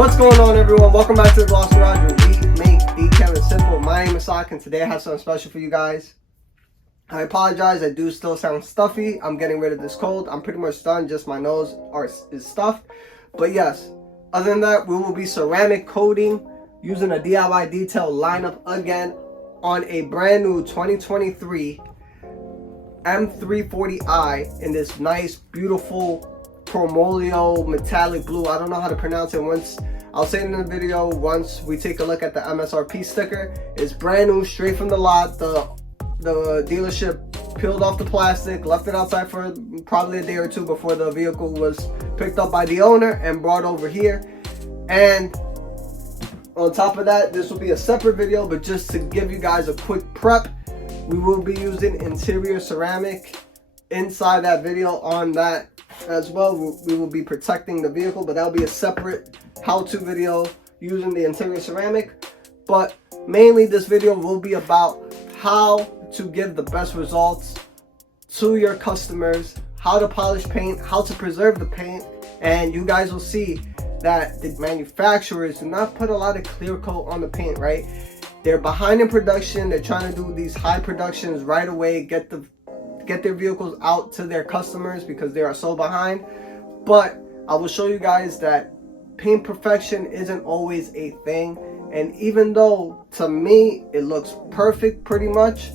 What's going on, everyone? Welcome back to the Walkaround, where we make detail and simple. My name is Sak, and today I have something special for you guys. I apologize, I do still sound stuffy. I'm getting rid of this cold. I'm pretty much done, just my nose is stuffed. But yes, other than that, we will be ceramic coating using a DIY detail lineup again on a brand new 2023 M340i in this nice, beautiful Perriando metallic blue. I don't know how to pronounce it. I'll say it in the video once we take a look at the MSRP sticker. It's brand new, straight from the lot. The dealership peeled off the plastic, left it outside for probably a day or two before the vehicle was picked up by the owner and brought over here. And on top of that, this will be a separate video, but just to give you guys a quick prep, we will be using interior ceramic inside that video on that as well. We will be protecting the vehicle, but that'll be a separate how-to video using the interior ceramic. But mainly this video will be about how to give the best results to your customers, how to polish paint, how to preserve the paint, and you guys will see that the manufacturers do not put a lot of clear coat on the paint, right? They're behind in production. They're trying to do these high productions right away, get their vehicles out to their customers because they are so behind. But I will show you guys that paint perfection isn't always a thing. And even though to me it looks perfect pretty much,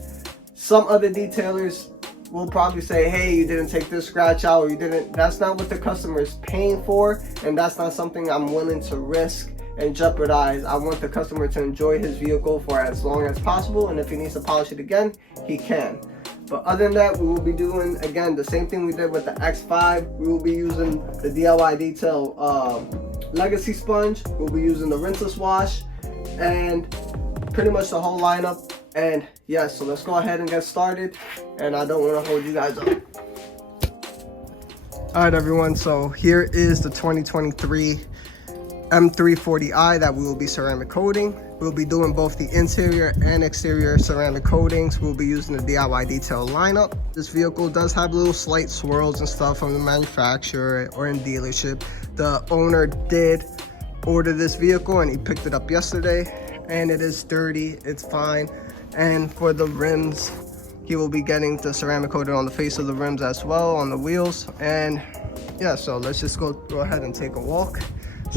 some other detailers will probably say, hey, you didn't take this scratch out, or you didn't. That's not what the customer is paying for, and that's not something I'm willing to risk and jeopardize. I want the customer to enjoy his vehicle for as long as possible, and if he needs to polish it again, he can. But other than that, we will be doing, again, the same thing we did with the X5. We will be using the DIY Detail Legacy Sponge. We'll be using the Rinseless Wash, and pretty much the whole lineup. And yes, so let's go ahead and get started, and I don't want to hold you guys up. Alright everyone, so here is the 2023 M340i that we will be ceramic coating. We'll be doing both the interior and exterior ceramic coatings. We'll be using the DIY Detail lineup. This vehicle does have little slight swirls and stuff from the manufacturer or in dealership. The owner did order this vehicle and he picked it up yesterday, and it is dirty, it's fine. And for the rims, he will be getting the ceramic coated on the face of the rims as well, on the wheels. And yeah, so let's just go ahead and take a walk,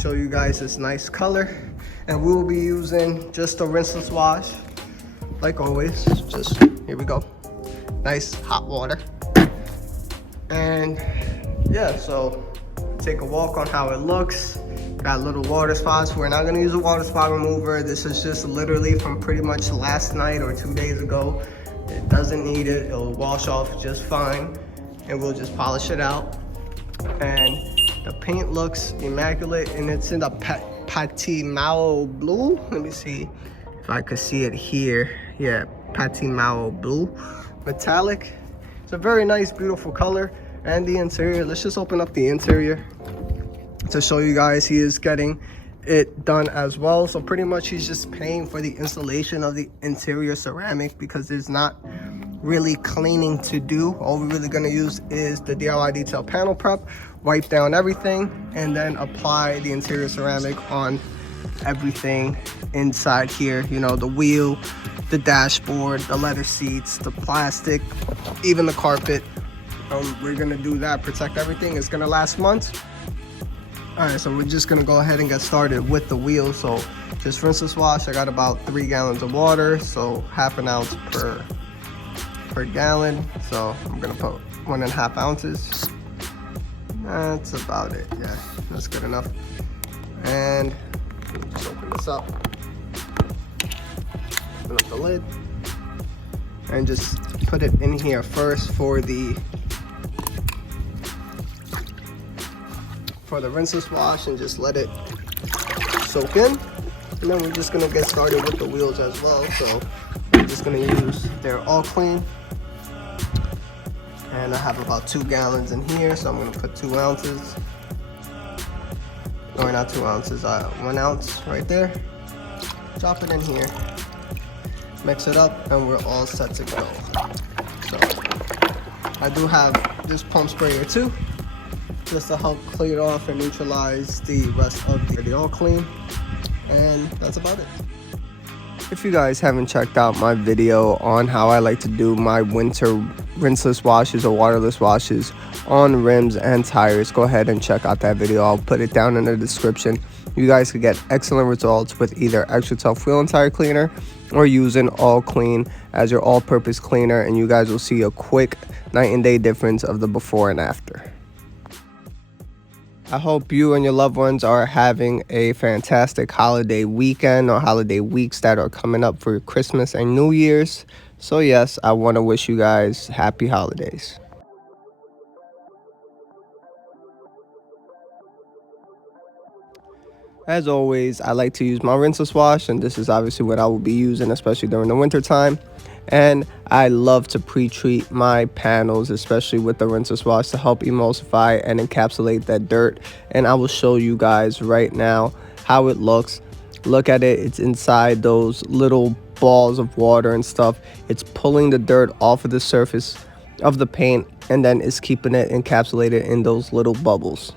show you guys this nice color. And we will be using just a rinseless wash, like always. Just, here we go, nice hot water. And yeah, so take a walk on how it looks. Got little water spots. We're not gonna use a water spot remover. This is just literally from pretty much last night or 2 days ago. It doesn't need it. It'll wash off just fine, and we'll just polish it out. And the paint looks immaculate, and it's in the Perriando blue. Let me see if I could see it here. Yeah, Perriando blue, metallic. It's a very nice, beautiful color. And the interior, let's just open up the interior to show you guys. He is getting it done as well. So pretty much he's just paying for the installation of the interior ceramic because there's not really cleaning to do. All we're really going to use is the DIY Detail panel prep, wipe down everything, and then apply the interior ceramic on everything inside here. You know, the wheel, the dashboard, the leather seats, the plastic, even the carpet. We're going to do that, protect everything. It's going to last months. Alright, so we're just gonna go ahead and get started with the wheel. So just rinseless wash. I got about 3 gallons of water, so ½ an ounce per gallon. So I'm gonna put 1.5 ounces. That's about it. Yeah, that's good enough. And just open this up. Open up the lid and just put it in here first for the rinseless wash, and just let it soak in. And then we're just gonna get started with the wheels as well. So I'm just gonna use their all clean, and I have about 2 gallons in here, so I'm gonna put 2 ounces, or not 2 ounces, 1 ounce right there. Drop it in here, mix it up, and we're all set to go. So I do have this pump sprayer too. just to help clear off and neutralize the rest of the all clean. And that's about it. If you guys haven't checked out my video on how I like to do my winter rinseless washes or waterless washes on rims and tires, go ahead and check out that video. I'll put it down in the description. You guys could get excellent results with either extra tough wheel and tire cleaner or using All Clean as your all-purpose cleaner, and you guys will see a quick night and day difference of the before and after. I hope you and your loved ones are having a fantastic holiday weekend or holiday weeks that are coming up for Christmas and New Year's. So yes, I want to wish you guys happy holidays. As always, I like to use my rinseless wash, and this is obviously what I will be using, especially during the winter time. And I love to pre-treat my panels, especially with the rinseless wash, to help emulsify and encapsulate that dirt. And I will show you guys right now how it looks. Look at it. It's inside those little balls of water and stuff. It's pulling the dirt off of the surface of the paint, and then it's keeping it encapsulated in those little bubbles.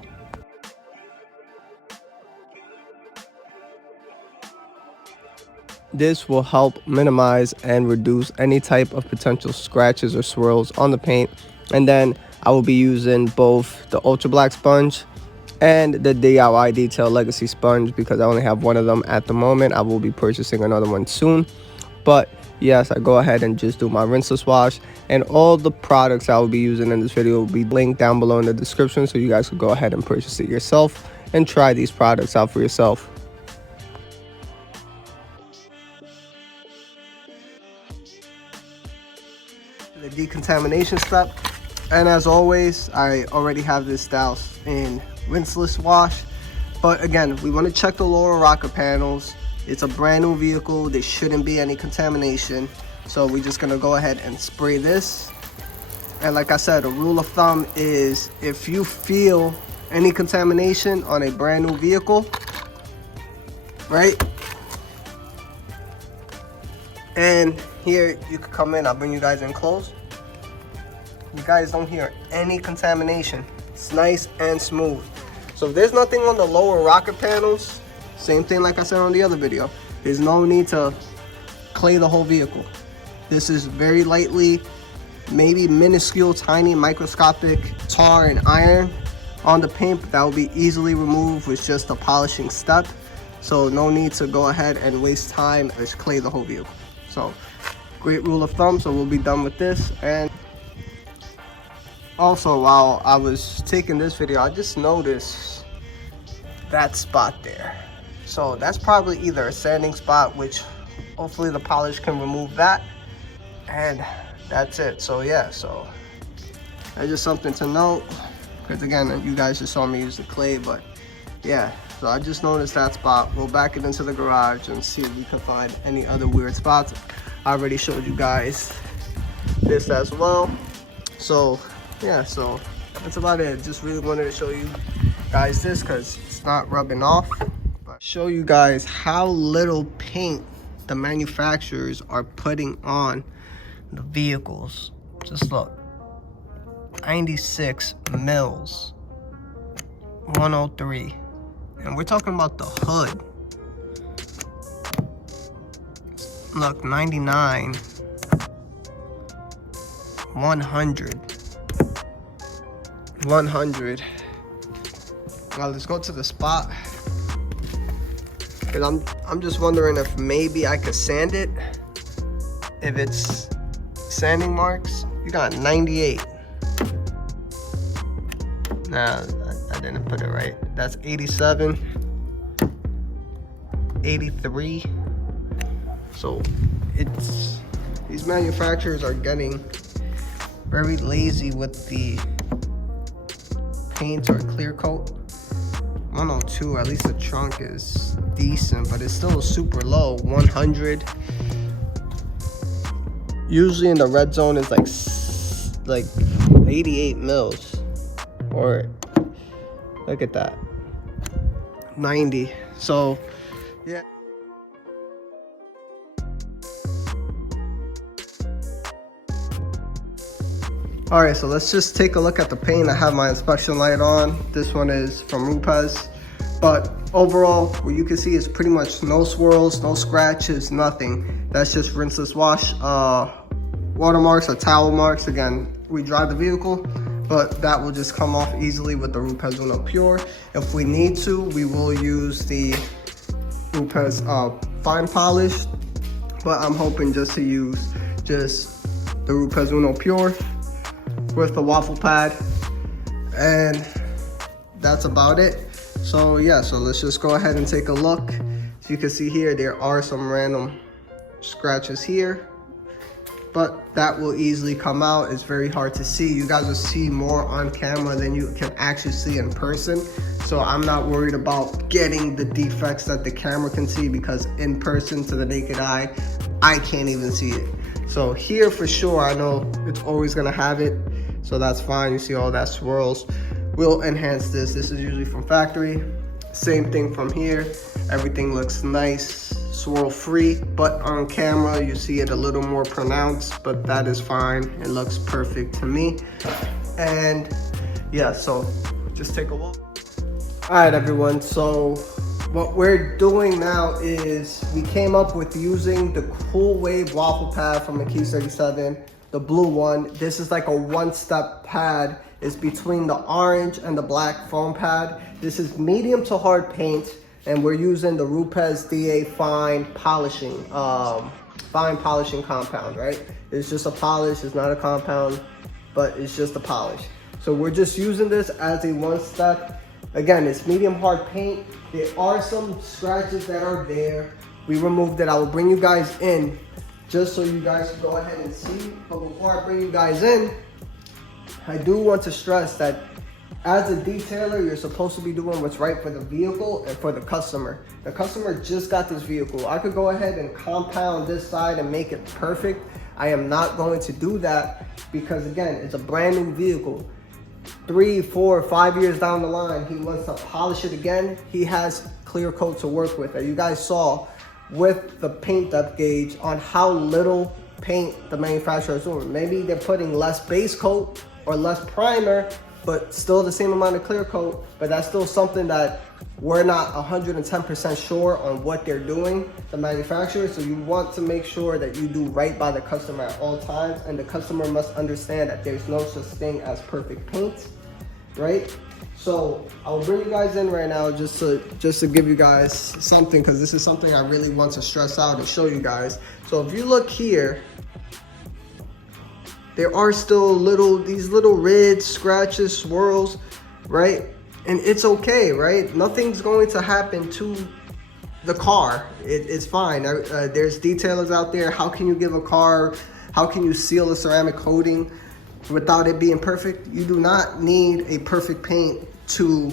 This will help minimize and reduce any type of potential scratches or swirls on the paint. And then I will be using both the Ultra Black sponge and the DIY Detail Legacy sponge because I only have one of them at the moment. I will be purchasing another one soon. But yes, I go ahead and just do my rinseless wash, and all the products I will be using in this video will be linked down below in the description, so you guys can go ahead and purchase it yourself and try these products out for yourself. The decontamination step, and as always, I already have this doused in rinseless wash. But again, we want to check the lower rocker panels. It's a brand new vehicle. There shouldn't be any contamination, so we're just gonna go ahead and spray this. And like I said, a rule of thumb is if you feel any contamination on a brand new vehicle, right, and here you can come in, I'll bring you guys in close. You guys don't hear any contamination. It's nice and smooth. So if there's nothing on the lower rocker panels, same thing like I said on the other video, there's no need to clay the whole vehicle. This is very lightly, maybe minuscule, tiny, microscopic tar and iron on the paint that will be easily removed with just a polishing step. So no need to go ahead and waste time and clay the whole vehicle. So great rule of thumb. So we'll be done with this. And also, while I was taking this video, I just noticed that spot there. So that's probably either a sanding spot, which hopefully the polish can remove that, and that's it. So yeah, so that's just something to note, because again, you guys just saw me use the clay. But yeah, so I just noticed that spot. We'll back it into the garage and see if we can find any other weird spots. I already showed you guys this as well. So yeah, so that's about it. Just really wanted to show you guys this because it's not rubbing off, but show you guys how little paint the manufacturers are putting on the vehicles. Just look, 96 mils, 103, and we're talking about the hood. Look, 99, 100. 100. Now let's go to the spot, because I'm just wondering if maybe I could sand it. If it's sanding marks, you got 98. Nah, I didn't put it right. That's 87, 83. So it's, these manufacturers are getting very lazy with the paint or clear coat. 102, at least the trunk is decent, but it's still super low. 100. Usually in the red zone is like 88 mils, or look at that, 90. So yeah. All right, so let's just take a look at the paint. I have my inspection light on. This one is from Rupes. But overall, what you can see is pretty much no swirls, no scratches, nothing. That's just rinseless wash. Watermarks or towel marks. Again, we drive the vehicle, but that will just come off easily with the Rupes Uno Pure. If we need to, we will use the Rupes fine polish, but I'm hoping just to use just the Rupes Uno Pure with the waffle pad, and that's about it. So yeah, so let's just go ahead and take a look. As you can see here, there are some random scratches here, but that will easily come out. It's very hard to see. You guys will see more on camera than you can actually see in person. So I'm not worried about getting the defects that the camera can see, because in person to the naked eye, I can't even see it. So here for sure, I know it's always gonna have it. So that's fine. You see all that swirls. We'll enhance this. This is usually from factory. Same thing from here. Everything looks nice, swirl free, but on camera you see it a little more pronounced, but that is fine. It looks perfect to me. And yeah, so just take a look. All right, everyone. So what we're doing now is we came up with using the Cool Wave waffle pad from Mckees37, the blue one. This is like a one-step pad. It's between the orange and the black foam pad. This is medium to hard paint, and we're using the Rupes DA fine polishing compound, right? It's just a polish, it's not a compound, but it's just a polish. So we're just using this as a one-step. Again, it's medium hard paint. There are some scratches that are there. We removed it. I will bring you guys in just so you guys can go ahead and see. But before I bring you guys in, I do want to stress that as a detailer, you're supposed to be doing what's right for the vehicle and for the customer. The customer just got this vehicle. I could go ahead and compound this side and make it perfect. I am not going to do that because, again, it's a brand new vehicle. 3, 4, 5 years down the line, he wants to polish it again. He has clear coat to work with. And you guys saw with the paint depth gauge on how little paint the manufacturer is doing. Maybe they're putting less base coat or less primer, but still the same amount of clear coat. But that's still something that we're not 110% sure on what they're doing, the manufacturer. So you want to make sure that you do right by the customer at all times, and the customer must understand that there's no such thing as perfect paint, right? So I'll bring you guys in right now just to give you guys something, because this is something I really want to stress out and show you guys. So if you look here, there are still these little ridges, scratches, swirls, right? And it's okay, right? Nothing's going to happen to the car. It's fine. There's detailers out there. How can you give a car, how can you seal a ceramic coating without it being perfect? You do not need a perfect paint to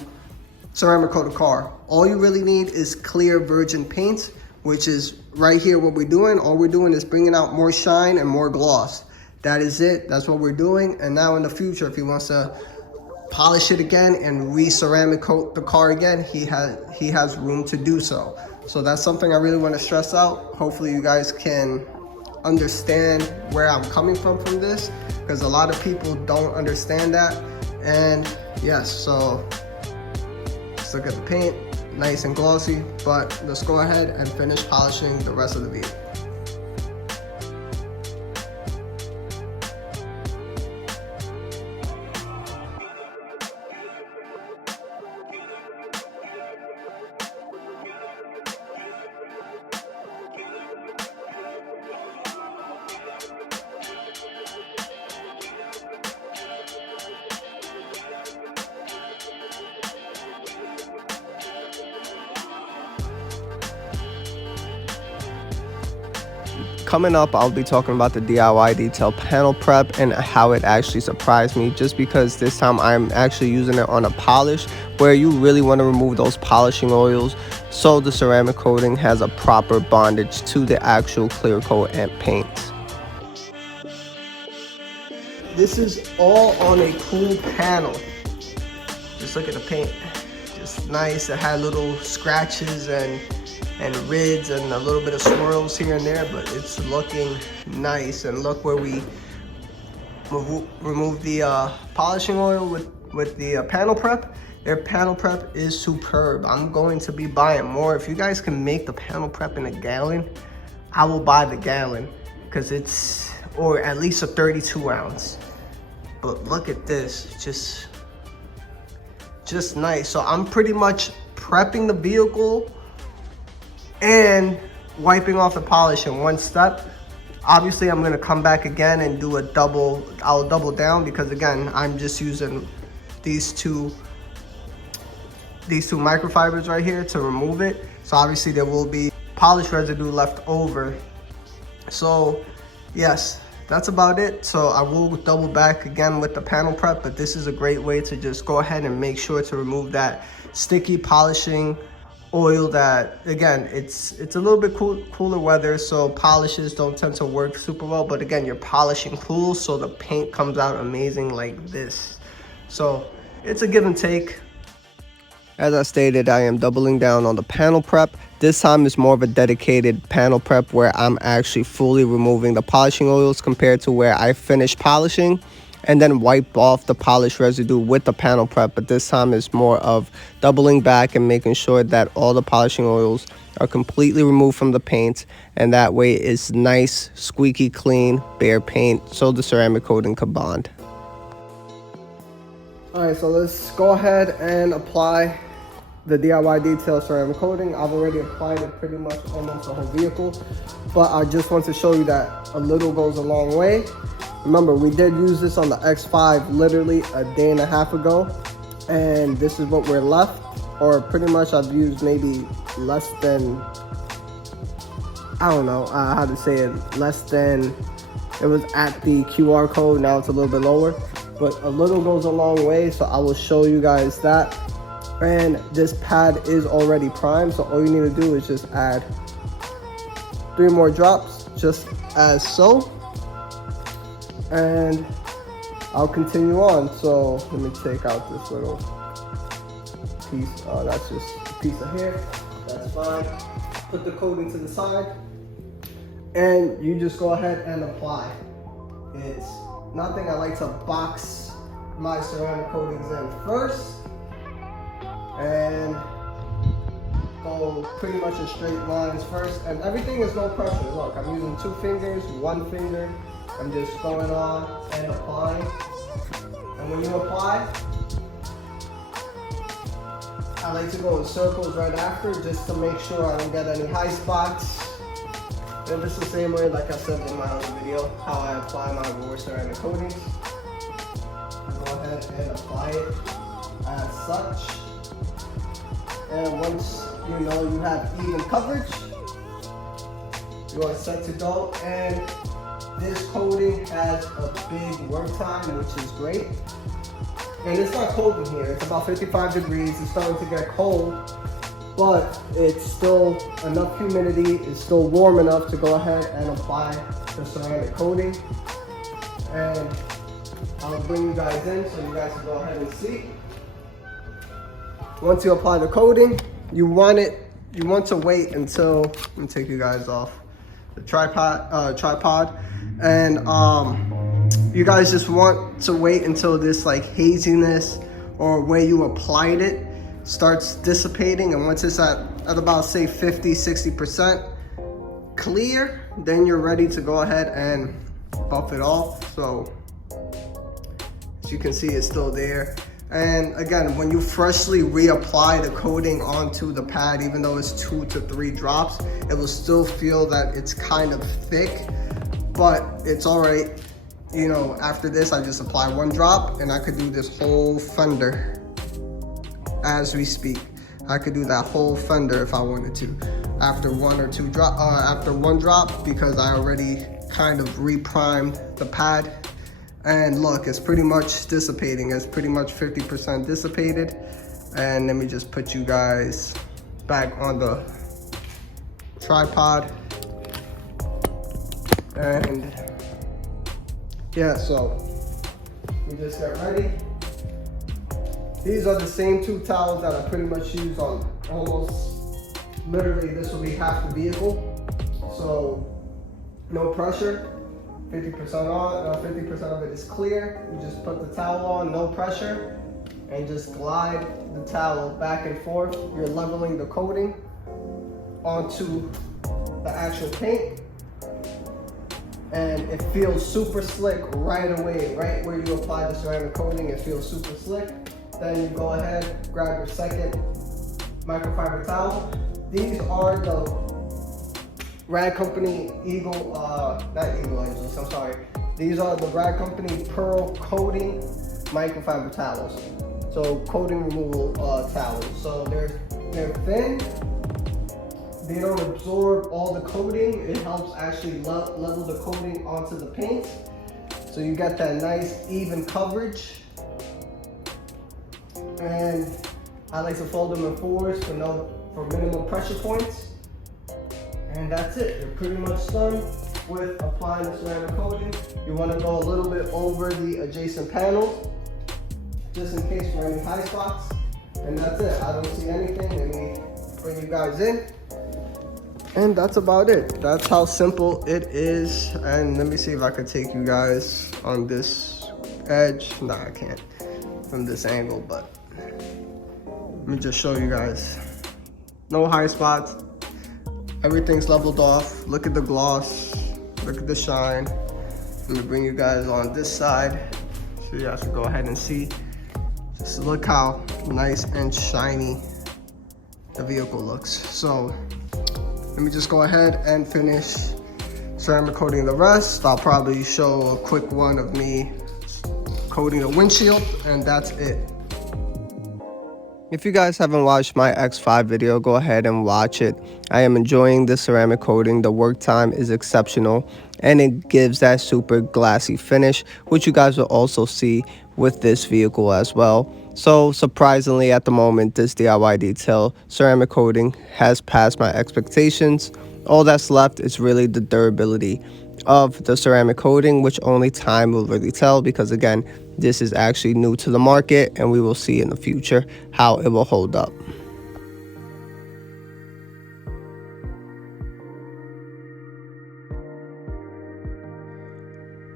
ceramic coat a car. All you really need is clear virgin paint, which is right here what we're doing. All we're doing is bringing out more shine and more gloss. That is it. That's what we're doing. And now in the future, if he wants to polish it again and re-ceramic coat the car again, he has room to do so. So that's something I really want to stress out. Hopefully you guys can understand where I'm coming from this, because a lot of people don't understand that. And yes, so let's look at the paint, nice and glossy, but let's go ahead and finish polishing the rest of the vehicle. Coming up, I'll be talking about the DIY detail panel prep and how it actually surprised me, just because this time I'm actually using it on a polish where you really want to remove those polishing oils so the ceramic coating has a proper bondage to the actual clear coat and paint. This is all on a cool panel. Just look at the paint, just nice. It had little scratches and ridges and a little bit of swirls here and there, but it's looking nice. And look where we remove the polishing oil with the panel prep. Their panel prep is superb. I'm going to be buying more. If you guys can make the panel prep in a gallon, I will buy the gallon, because it's, or at least a 32 ounce. But look at this, just nice. So I'm pretty much prepping the vehicle and wiping off the polish in one step. Obviously, I'm gonna come back again and do I'll double down, because again, I'm just using these two microfibers right here to remove it. So obviously there will be polish residue left over. So yes, that's about it. So I will double back again with the panel prep, but this is a great way to just go ahead and make sure to remove that sticky polishing oil that, again, it's a little bit cooler weather, so polishes don't tend to work super well, but again, you're polishing cool, so the paint comes out amazing like this. So it's a give and take. As I stated, I am doubling down on the panel prep. This time is more of a dedicated panel prep where I'm actually fully removing the polishing oils, compared to where I finish polishing and then wipe off the polish residue with the panel prep. But this time is more of doubling back and making sure that all the polishing oils are completely removed from the paint, and that way it's nice, squeaky clean, bare paint, so the ceramic coating can bond. Alright, so let's go ahead and apply the DIY Detail ceramic coating. I've already applied it pretty much almost the whole vehicle, but I just want to show you that a little goes a long way. Remember, we did use this on the X5 literally a day and a half ago, and this is what we're left, or pretty much I've used maybe less than, I don't know how to say it, less than, it was at the QR code, now it's a little bit lower, but a little goes a long way, so I will show you guys that. And this pad is already primed, so all you need to do is just add 3 more drops, just as so, and I'll continue on. So let me take out this little piece. That's just a piece of hair. That's fine. Put the coating to the side, and you just go ahead and apply. It's nothing. I like to box my ceramic coatings in first and go pretty much in straight lines first, and everything is no pressure. Look, I'm using 2 fingers, 1 finger. I'm just going on and applying. And when you apply, I like to go in circles right after, just to make sure I don't get any high spots. And this is the same way, like I said in my other video, how I apply my raw ceramic coatings. Go ahead and apply it as such. And once you know you have even coverage, you are set to go. And this coating has a big work time, which is great. And it's not cold in here. It's about 55 degrees. It's starting to get cold, but it's still enough humidity. It's still warm enough to go ahead and apply the ceramic coating. And I'll bring you guys in so you guys can go ahead and see. Once you apply the coating, you want to wait until, let me take you guys off the tripod, and you guys just want to wait until this like haziness or where you applied it starts dissipating, and once it's at about say 50-60% clear, then you're ready to go ahead and buff it off. So as you can see, it's still there. And again, when you freshly reapply the coating onto the pad, even though it's 2 to 3 drops, it will still feel that it's kind of thick, but it's all right. You know, after this, I just apply 1 drop and I could do this whole fender as we speak. I could do that whole fender if I wanted to after 1 or 2 drop, after 1 drop, because I already kind of re-primed the pad. And look, it's pretty much dissipating. It's pretty much 50% dissipated. And let me just put you guys back on the tripod. And yeah, so we just get ready. These are the same 2 towels that I pretty much use on almost, literally this will be half the vehicle. So no pressure. 50% on, 50% of it is clear. You just put the towel on, no pressure, and just glide the towel back and forth. You're leveling the coating onto the actual paint, and it feels super slick right away. Right where you apply the ceramic coating, it feels super slick. Then you go ahead, grab your second microfiber towel. These are the Rag Company Eagle, not Eagle Angels, I'm sorry. These are the Rag Company Pearl Coating microfiber towels. So coating removal towels. So they're thin. They don't absorb all the coating. It helps actually level the coating onto the paint. So you got that nice even coverage. And I like to fold them in fours for minimum pressure points. And that's it. You're pretty much done with applying the ceramic coating. You want to go a little bit over the adjacent panels, just in case for any high spots. And that's it. I don't see anything. Let me bring you guys in. And that's about it. That's how simple it is. And let me see if I could take you guys on this edge. Nah, I can't from this angle, but let me just show you guys. No high spots. Everything's leveled off. Look at the gloss. Look at the shine. Let me bring you guys on this side so you guys can go ahead and see. Just look how nice and shiny the vehicle looks. So let me just go ahead and finish ceramic coating the rest. I'll probably show a quick one of me coating the windshield, and that's it. If you guys haven't watched my X5 video, go ahead and watch it. I am enjoying the ceramic coating. The work time is exceptional, and it gives that super glassy finish, which you guys will also see with this vehicle as well. So surprisingly, at the moment, this DIY detail ceramic coating has passed my expectations. All that's left is really the durability of the ceramic coating, which only time will really tell, because again, this is actually new to the market, and we will see in the future how it will hold up.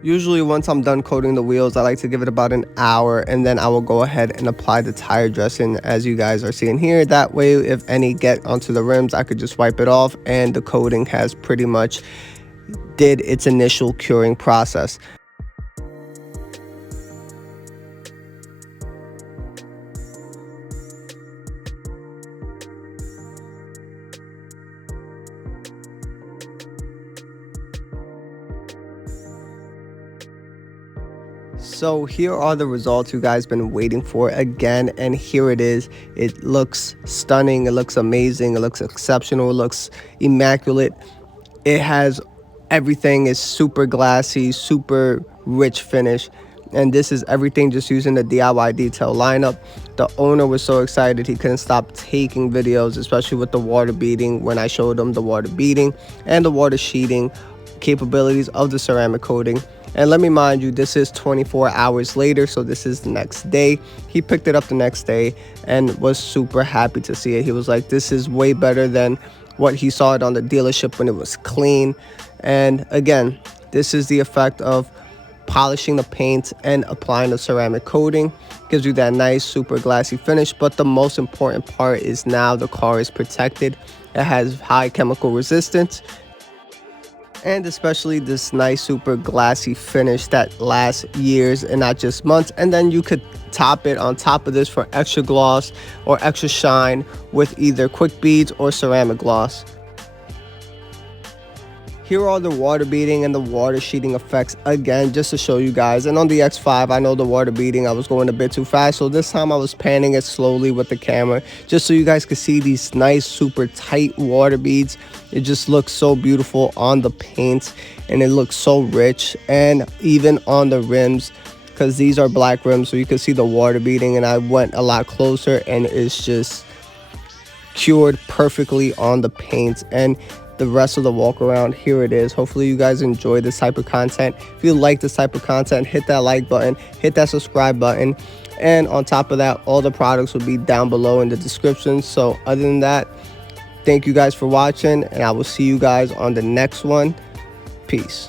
Usually once I'm done coating the wheels, I like to give it about an hour, and then I will go ahead and apply the tire dressing as you guys are seeing here. That way, if any get onto the rims, I could just wipe it off, and the coating has pretty much did its initial curing process. So here are the results you guys been waiting for again, and here it is. It looks stunning, it looks amazing, it looks exceptional, it looks immaculate. It has everything, is super glassy, super rich finish, and this is everything just using the DIY detail lineup. The owner was so excited he couldn't stop taking videos, especially with the water beading, when I showed him the water beading and the water sheeting capabilities of the ceramic coating. And let me mind you, this is 24 hours later, so this is the next day. He picked it up the next day and was super happy to see it. He was like, this is way better than what he saw it on the dealership when it was clean. And again, this is the effect of polishing the paint and applying the ceramic coating. Gives you that nice super glassy finish, but the most important part is now the car is protected. It has high chemical resistance, and especially this nice super glassy finish that lasts years and not just months. And then you could top it on top of this for extra gloss or extra shine with either quick beads or ceramic gloss. Here are the water beading and the water sheeting effects again, just to show you guys. And on the X5, I know the water beading, I was going a bit too fast, so this time I was panning it slowly with the camera, just so you guys could see these nice super tight water beads. It just looks so beautiful on the paint, and it looks so rich, and even on the rims, because these are black rims, so you can see the water beading. And I went a lot closer, and it's just cured perfectly on the paint. And the rest of the walk around, here it is. Hopefully you guys enjoy this type of content. If you like this type of content, hit that like button, hit that subscribe button, and on top of that, all the products will be down below in the description. So other than that, thank you guys for watching, and I will see you guys on the next one. Peace.